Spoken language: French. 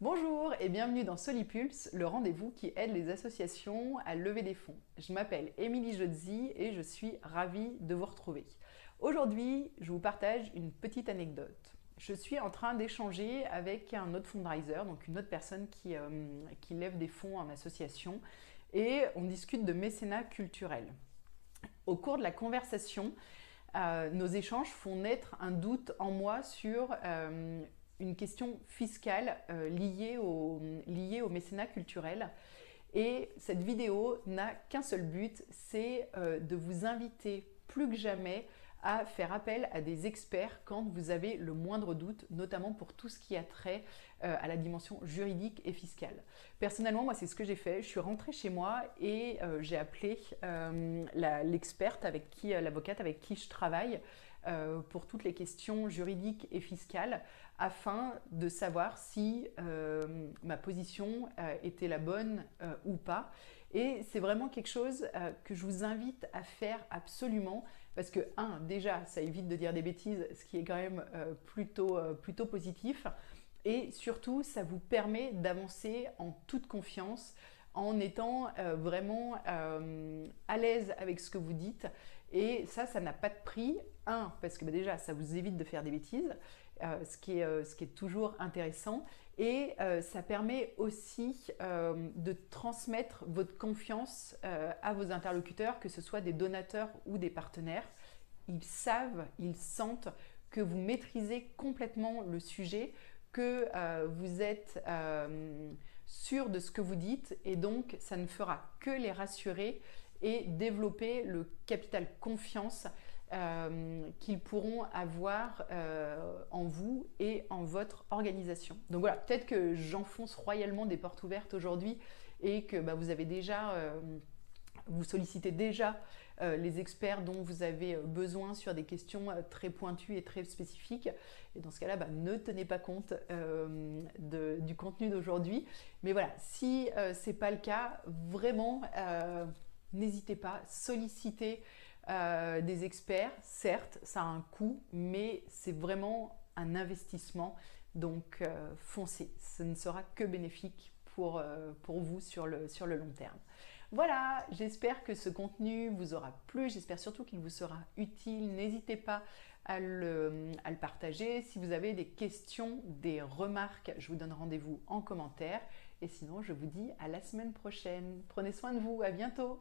Bonjour et bienvenue dans Solipulse, le rendez-vous qui aide les associations à lever des fonds. Je m'appelle Émilie Jodzi et je suis ravie de vous retrouver. Aujourd'hui, je vous partage une petite anecdote. Je suis en train d'échanger avec un autre fundraiser, donc une autre personne qui lève des fonds en association, et on discute de mécénat culturel. Au cours de la conversation, nos échanges font naître un doute en moi sur une question fiscale liée au mécénat culturel. Et cette vidéo n'a qu'un seul but, c'est de vous inviter plus que jamais à faire appel à des experts quand vous avez le moindre doute, notamment pour tout ce qui a trait à la dimension juridique et fiscale. Personnellement, moi, c'est ce que j'ai fait. Je suis rentrée chez moi et j'ai appelé l'experte l'avocate avec qui je travaille pour toutes les questions juridiques et fiscales afin de savoir si ma position était la bonne ou pas. Et c'est vraiment quelque chose que je vous invite à faire absolument parce que, déjà, ça évite de dire des bêtises, ce qui est quand même plutôt positif. Et surtout, ça vous permet d'avancer en toute confiance, en étant vraiment à l'aise avec ce que vous dites. Et ça n'a pas de prix. Parce que déjà, ça vous évite de faire des bêtises, ce qui est toujours intéressant. Et ça permet aussi de transmettre votre confiance à vos interlocuteurs, que ce soit des donateurs ou des partenaires. Ils savent, ils sentent que vous maîtrisez complètement le sujet, que vous êtes sûr de ce que vous dites, et donc ça ne fera que les rassurer et développer le capital confiance qu'ils pourront avoir en vous et en votre organisation. Donc voilà, peut-être que j'enfonce royalement des portes ouvertes aujourd'hui et que vous avez déjà... vous sollicitez déjà les experts dont vous avez besoin sur des questions très pointues et très spécifiques. Et dans ce cas-là, ne tenez pas compte du contenu d'aujourd'hui. Mais voilà, si ce n'est pas le cas, vraiment, n'hésitez pas, sollicitez des experts. Certes, ça a un coût, mais c'est vraiment un investissement. Donc foncez, ce ne sera que bénéfique pour vous sur le long terme. Voilà, j'espère que ce contenu vous aura plu, j'espère surtout qu'il vous sera utile. N'hésitez pas à le partager. Si vous avez des questions, des remarques, je vous donne rendez-vous en commentaire. Et sinon, je vous dis à la semaine prochaine. Prenez soin de vous, à bientôt.